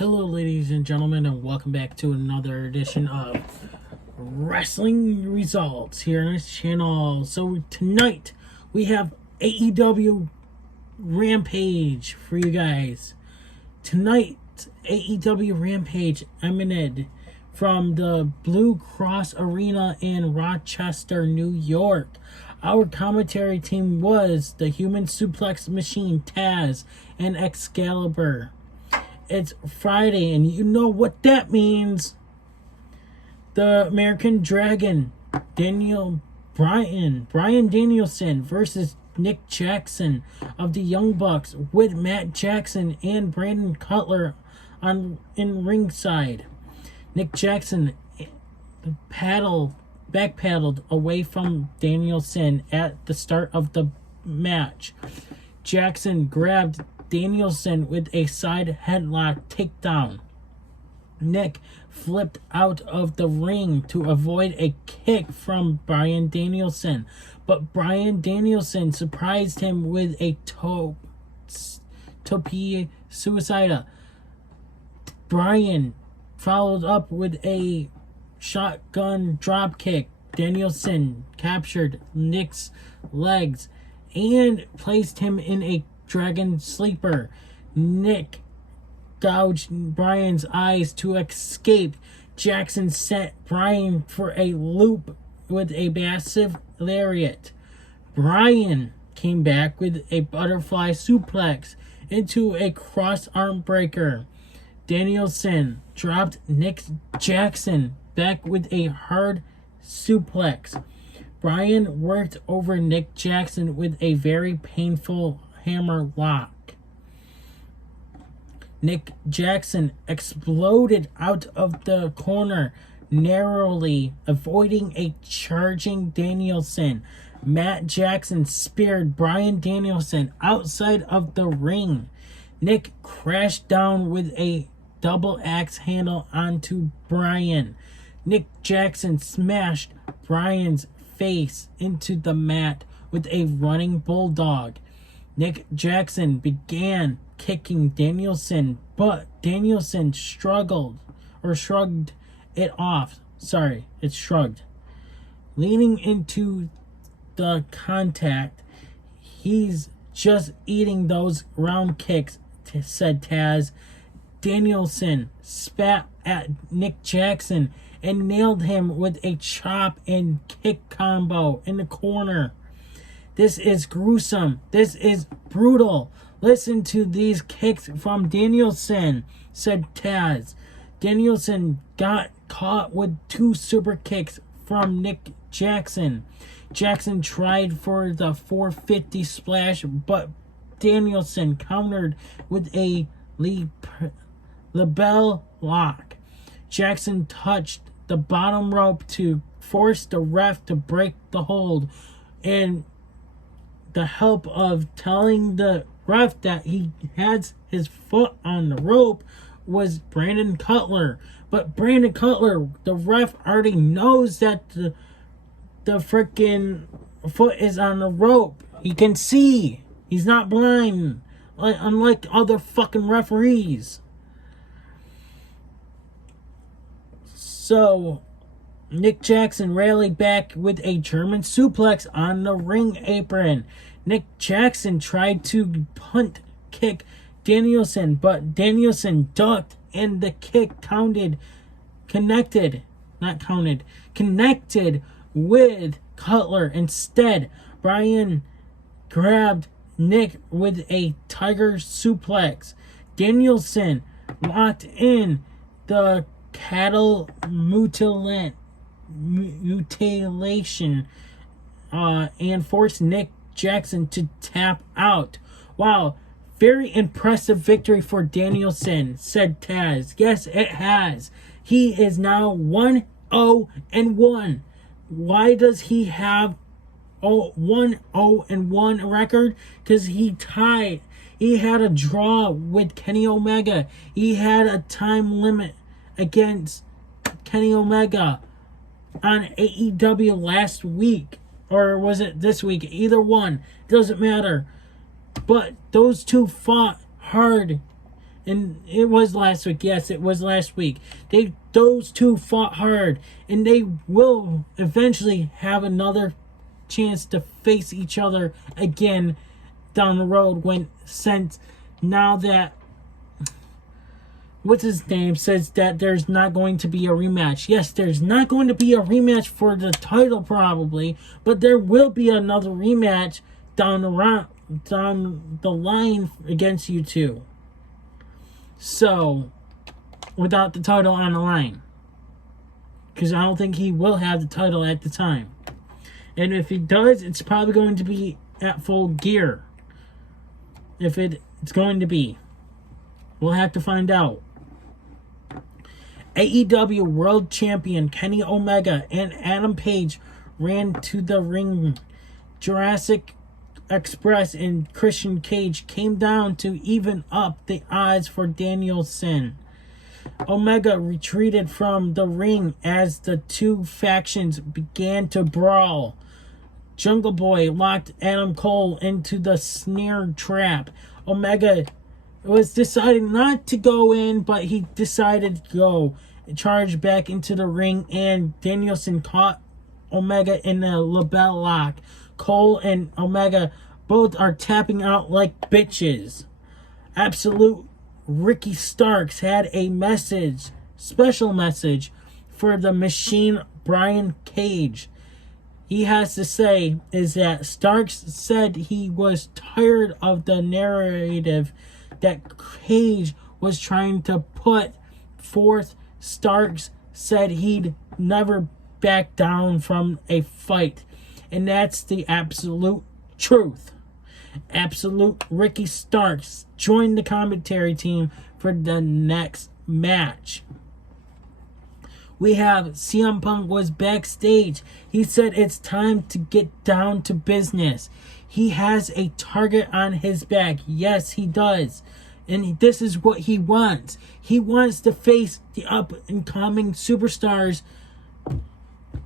Hello, ladies and gentlemen, and welcome back to another edition of Wrestling Results here on this channel. So tonight we have AEW Rampage for you guys. Tonight, AEW Rampage emanated from the Blue Cross Arena in Rochester, New York. Our commentary team was the Human Suplex Machine, Taz, and Excalibur. It's Friday, and you know what that means. The American Dragon, Brian Danielson versus Nick Jackson of the Young Bucks, with Matt Jackson and Brandon Cutler in ringside. Nick Jackson backpedaled away from Danielson at the start of the match. Jackson grabbed Danielson with a side headlock takedown. Nick flipped out of the ring to avoid a kick from Bryan Danielson, but Bryan Danielson surprised him with a tope suicida. Bryan followed up with a shotgun dropkick. Danielson captured Nick's legs and placed him in a Dragon Sleeper. Nick gouged Bryan's eyes to escape. Jackson set Bryan for a loop with a massive lariat. Bryan came back with a butterfly suplex into a cross arm breaker. Danielson dropped Nick Jackson back with a hard suplex. Bryan worked over Nick Jackson with a very painful hammer lock. Nick Jackson exploded out of the corner, narrowly avoiding a charging Danielson. Matt Jackson speared Bryan Danielson outside of the ring. Nick crashed down with a double axe handle onto Bryan. Nick Jackson smashed Bryan's face into the mat with a running bulldog. Nick Jackson began kicking Danielson, but Danielson shrugged it off. It's shrugged. Leaning into the contact, he's just eating those round kicks, said Taz. Danielson spat at Nick Jackson and nailed him with a chop and kick combo in the corner. This is gruesome. This is brutal. Listen to these kicks from Danielson, said Taz. Danielson got caught with two super kicks from Nick Jackson. Jackson tried for the 450 splash, but Danielson countered with a label lock. Jackson touched the bottom rope to force the ref to break the hold, and the help of telling the ref that he has his foot on the rope was Brandon Cutler. But Brandon Cutler, the ref already knows that the freaking foot is on the rope. He can see. He's not blind, unlike other fucking referees. So Nick Jackson rallied back with a German suplex on the ring apron. Nick Jackson tried to punt kick Danielson, but Danielson ducked and the kick connected with Cutler. Instead, Bryan grabbed Nick with a tiger suplex. Danielson locked in the cattle mutilation and forced Nick Jackson to tap out. Wow, very impressive victory for Danielson, said Taz. Yes, it has. He is now 1-0-1. Why does he have 1-0-1 record? Because he tied. He had a draw with Kenny Omega. He had a time limit against Kenny Omega on AEW last week. Or was it this week? Either one. Doesn't matter. But those two fought hard And it was last week. Yes, it was last week. Those two fought hard, and they will eventually have another chance to face each other again down the road now that what's his name says that there's not going to be a rematch. Yes, there's not going to be a rematch for the title probably, but there will be another rematch down the line against you two. So, without the title on the line. Because I don't think he will have the title at the time. And if he does, it's probably going to be at Full Gear. If it's going to be. We'll have to find out. AEW World Champion Kenny Omega and Adam Page ran to the ring. Jurassic Express and Christian Cage came down to even up the odds for Danielson. Omega retreated from the ring as the two factions began to brawl. Jungle Boy locked Adam Cole into the snare trap. Omega was deciding not to go in, but he decided to go. Charged back into the ring, and Danielson caught Omega in a label lock. Cole and Omega both are tapping out like bitches. Absolute Ricky Starks had a special message for the Machine Brian Cage. He has to say is that Starks said he was tired of the narrative that Cage was trying to put forth. Starks said he'd never back down from a fight. And that's the absolute truth. Absolute Ricky Starks joined the commentary team for the next match. We have CM Punk was backstage. He said it's time to get down to business. He has a target on his back. Yes, he does. And this is what he wants. He wants to face the up-and-coming superstars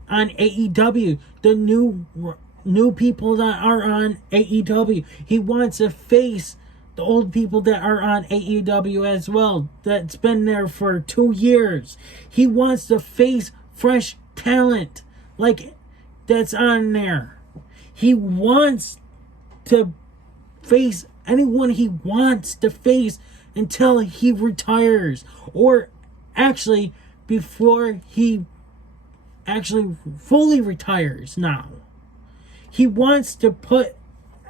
on AEW. The new people that are on AEW. He wants to face the old people that are on AEW as well. That's been there for 2 years. He wants to face fresh talent like that's on there. He wants to face anyone he wants to face until he retires, or actually before he actually fully retires now. He wants to put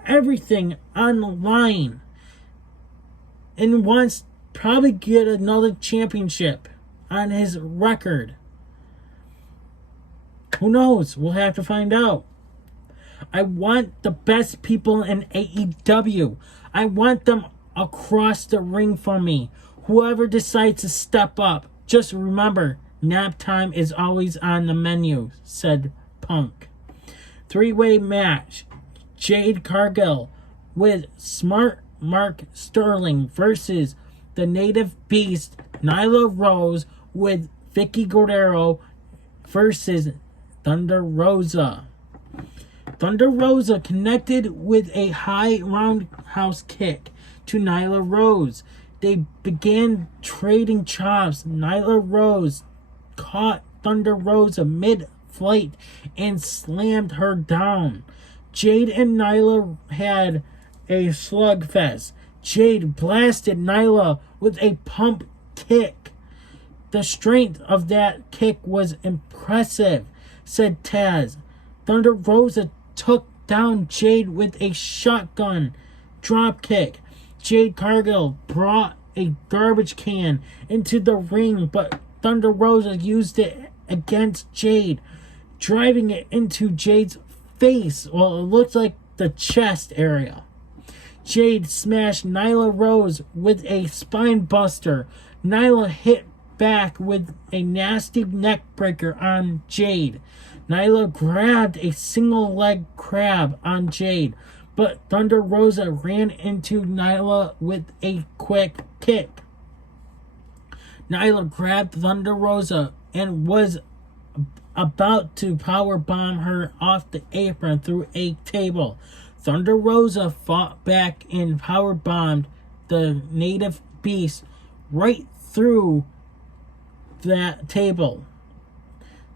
everything on the line and wants probably get another championship on his record. Who knows? We'll have to find out. I want the best people in AEW. I want them across the ring for me. Whoever decides to step up, just remember, nap time is always on the menu, said Punk. 3-way match. Jade Cargill with Smart Mark Sterling versus the Native Beast Nyla Rose with Vicky Guerrero versus Thunder Rosa. Thunder Rosa connected with a high roundhouse kick to Nyla Rose. They began trading chops. Nyla Rose caught Thunder Rosa mid-flight and slammed her down. Jade and Nyla had a slugfest. Jade blasted Nyla with a pump kick. The strength of that kick was impressive, said Taz. Thunder Rosa took down Jade with a shotgun drop kick. Jade Cargill brought a garbage can into the ring, but Thunder Rosa used it against Jade, driving it into Jade's face. Well, it looked like the chest area. Jade smashed Nyla Rose with a spine buster. Nyla hit back with a nasty neck breaker on Jade. Nyla grabbed a single leg crab on Jade, but Thunder Rosa ran into Nyla with a quick kick. Nyla grabbed Thunder Rosa and was about to powerbomb her off the apron through a table. Thunder Rosa fought back and powerbombed the Native Beast right through that table.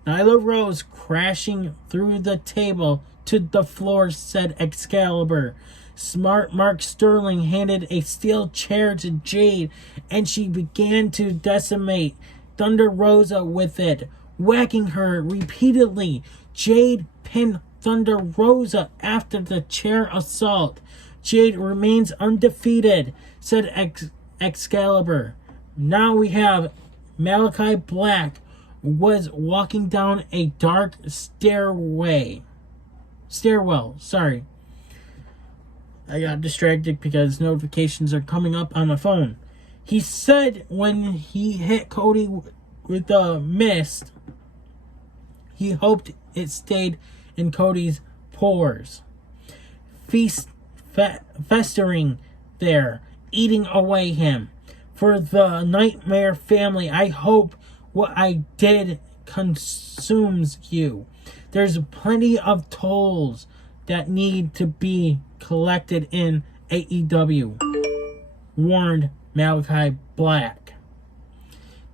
Nyla Rose crashing through the table to the floor, said Excalibur. Smart Mark Sterling handed a steel chair to Jade, and she began to decimate Thunder Rosa with it, whacking her repeatedly. Jade pinned Thunder Rosa after the chair assault. Jade remains undefeated, said Excalibur. Now we have Malachi Black was walking down a dark stairwell. Sorry. I got distracted because notifications are coming up on my phone. He said when he hit Cody with the mist, he hoped it stayed in Cody's pores, festering there, eating away him. For the Nightmare family, I hope what I did consumes you. There's plenty of tolls that need to be collected in AEW, warned Malachi Black.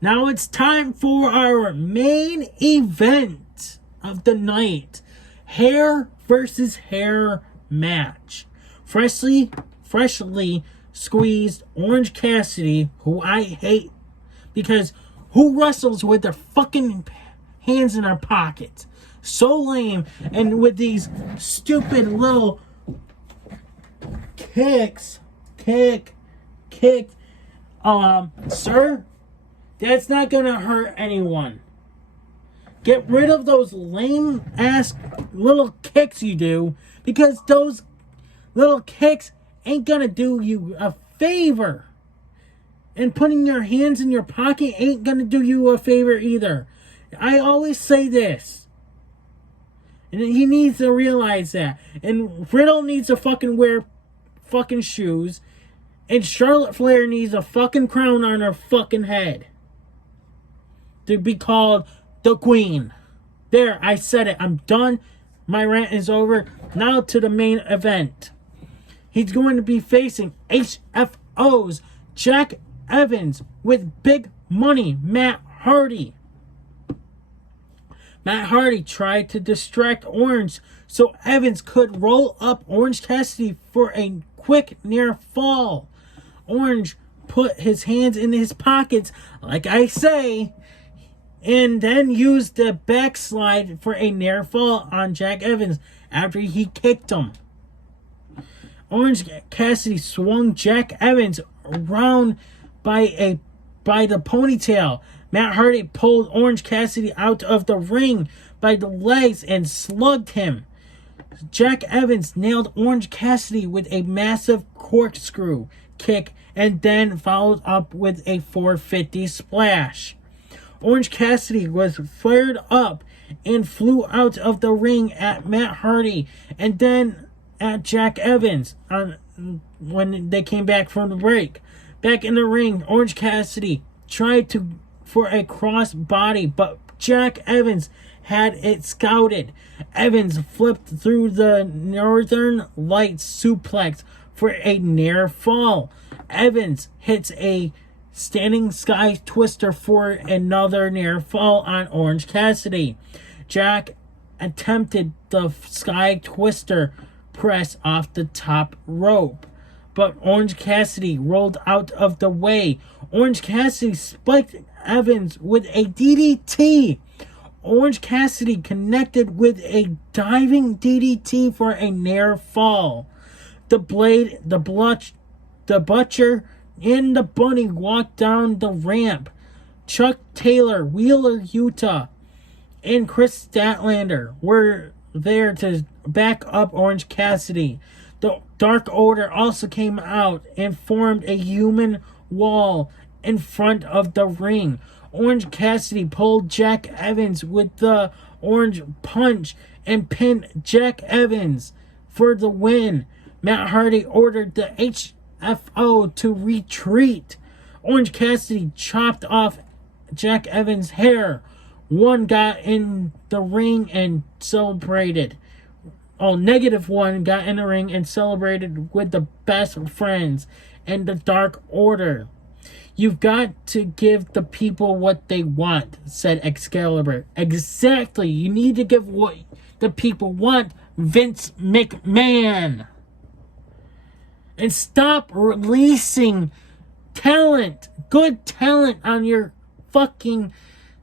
Now it's time for our main event of the night. Hair versus hair match. Freshly squeezed Orange Cassidy, who I hate because who wrestles with their fucking hands in their pockets? So lame. And with these stupid little kicks. Sir, that's not gonna hurt anyone. Get rid of those lame ass little kicks you do, because those little kicks ain't gonna do you a favor. And putting your hands in your pocket ain't gonna do you a favor either. I always say this. And he needs to realize that. And Riddle needs to fucking wear fucking shoes. And Charlotte Flair needs a fucking crown on her fucking head to be called the Queen. There, I said it. I'm done. My rant is over. Now to the main event. He's going to be facing HFO's Jack Evans with big money Matt Hardy. Matt Hardy tried to distract Orange so Evans could roll up Orange Cassidy for a quick near fall. Orange put his hands in his pockets, like I say, and then used the backslide for a near fall on Jack Evans after he kicked him. Orange Cassidy swung Jack Evans around by the ponytail. Matt Hardy pulled Orange Cassidy out of the ring by the legs and slugged him. Jack Evans nailed Orange Cassidy with a massive corkscrew kick and then followed up with a 450 splash. Orange Cassidy was fired up and flew out of the ring at Matt Hardy and then at Jack Evans when they came back from the break. Back in the ring, Orange Cassidy tried for a cross body, but Jack Evans had it scouted. Evans flipped through the Northern Lights suplex for a near fall. Evans hits a standing sky twister for another near fall on Orange Cassidy. Jack attempted the sky twister press off the top rope, but Orange Cassidy rolled out of the way. Orange Cassidy spiked Evans with a DDT. Orange Cassidy connected with a diving DDT for a near fall. The Butcher, and the Bunny walked down the ramp. Chuck Taylor, Wheeler Yuta, and Chris Statlander were there to back up Orange Cassidy. The Dark Order also came out and formed a human wall in front of the ring. Orange Cassidy pulled Jack Evans with the Orange Punch and pinned Jack Evans for the win. Matt Hardy ordered the HFO to retreat. Orange Cassidy chopped off Jack Evans' hair. One got in the ring and celebrated. -1 got in the ring and celebrated with the Best Friends and the Dark Order. You've got to give the people what they want, said Excalibur. Exactly. You need to give what the people want, Vince McMahon. And stop releasing talent, good talent on your fucking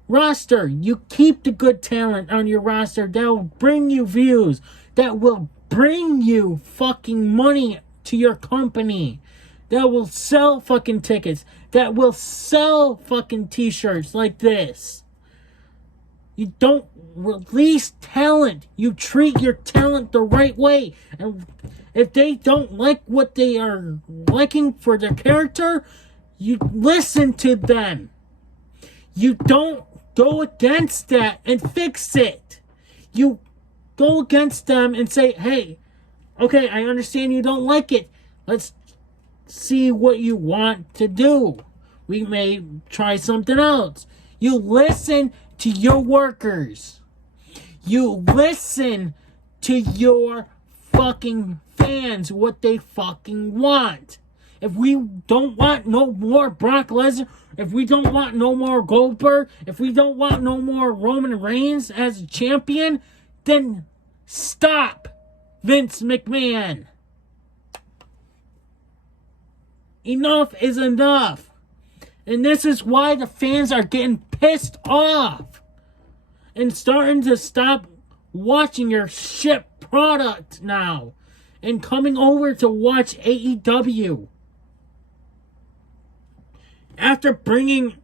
roster. You keep the good talent on your roster. That will bring you views. That will bring you fucking money to your company. That will sell fucking tickets. That will sell fucking t-shirts like this. You don't release talent. You treat your talent the right way. And if they don't like what they are liking for their character, you listen to them. You don't go against that and fix it. You go against them and say, hey, okay, I understand you don't like it. Let's see what you want to do. We may try something else. You listen to your workers. You listen to your fucking fans, what they fucking want. If we don't want no more Brock Lesnar, if we don't want no more Goldberg, if we don't want no more Roman Reigns as a champion, then stop, Vince McMahon. Enough is enough. And this is why the fans are getting pissed off and starting to stop watching your shit product now and coming over to watch AEW. After bringing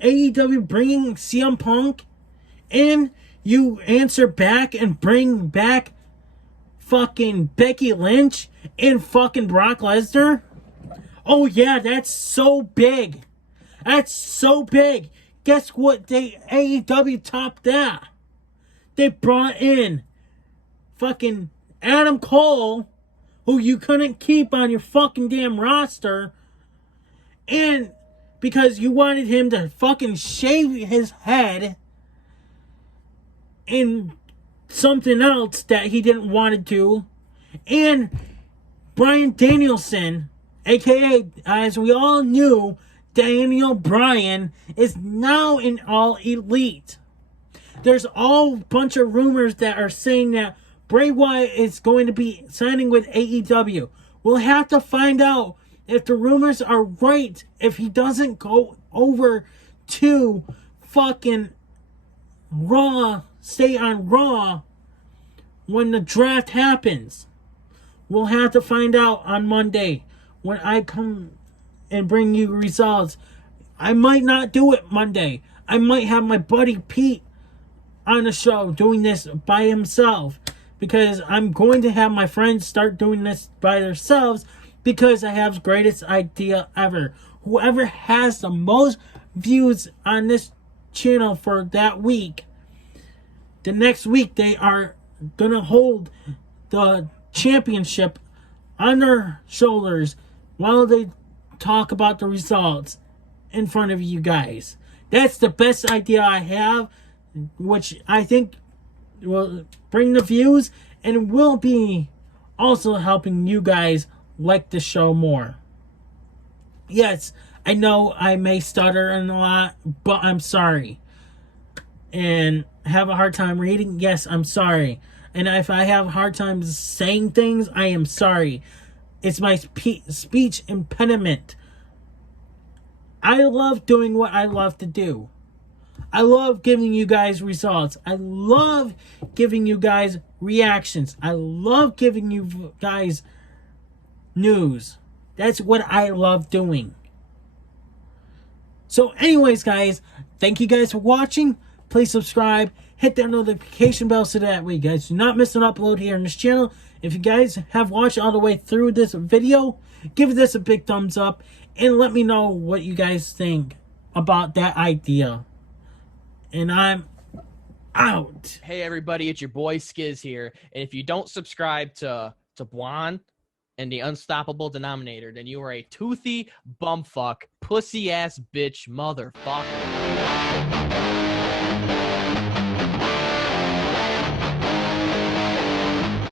AEW, bringing CM Punk in, you answer back and bring back fucking Becky Lynch and fucking Brock Lesnar. Oh yeah, that's so big. That's so big. Guess what? AEW topped that. They brought in fucking Adam Cole, who you couldn't keep on your fucking damn roster, and because you wanted him to fucking shave his head in something else that he didn't want to do, and Bryan Danielson, aka, as we all knew, Daniel Bryan, is now in All Elite. There's all bunch of rumors that are saying that Bray Wyatt is going to be signing with AEW. We'll have to find out if the rumors are right, if he doesn't go over to fucking Raw, stay on Raw when the draft happens. We'll have to find out on Monday when I come and bring you results. I might not do it Monday. I might have my buddy Pete on the show doing this by himself, because I'm going to have my friends start doing this by themselves, because I have the greatest idea ever. Whoever has the most views on this channel for that week, the next week they are gonna hold the championship on their shoulders while they talk about the results in front of you guys. That's the best idea I have, which I think will bring the views and will be also helping you guys like the show more. Yes, I know I may stutter a lot, but I'm sorry. And have a hard time reading, yes, I'm sorry. And if I have a hard time saying things, I am sorry. It's my speech impediment. I love doing what I love to do. I love giving you guys results. I love giving you guys reactions. I love giving you guys news. That's what I love doing. So anyways, guys, thank you guys for watching. Please subscribe. Hit that notification bell so that way you guys do not miss an upload here on this channel. If you guys have watched all the way through this video, give this a big thumbs up and let me know what you guys think about that idea. And I'm out. Hey everybody, it's your boy Skiz here. And if you don't subscribe to Blonde and the Unstoppable Denominator, then you are a toothy bumfuck, pussy ass bitch motherfucker.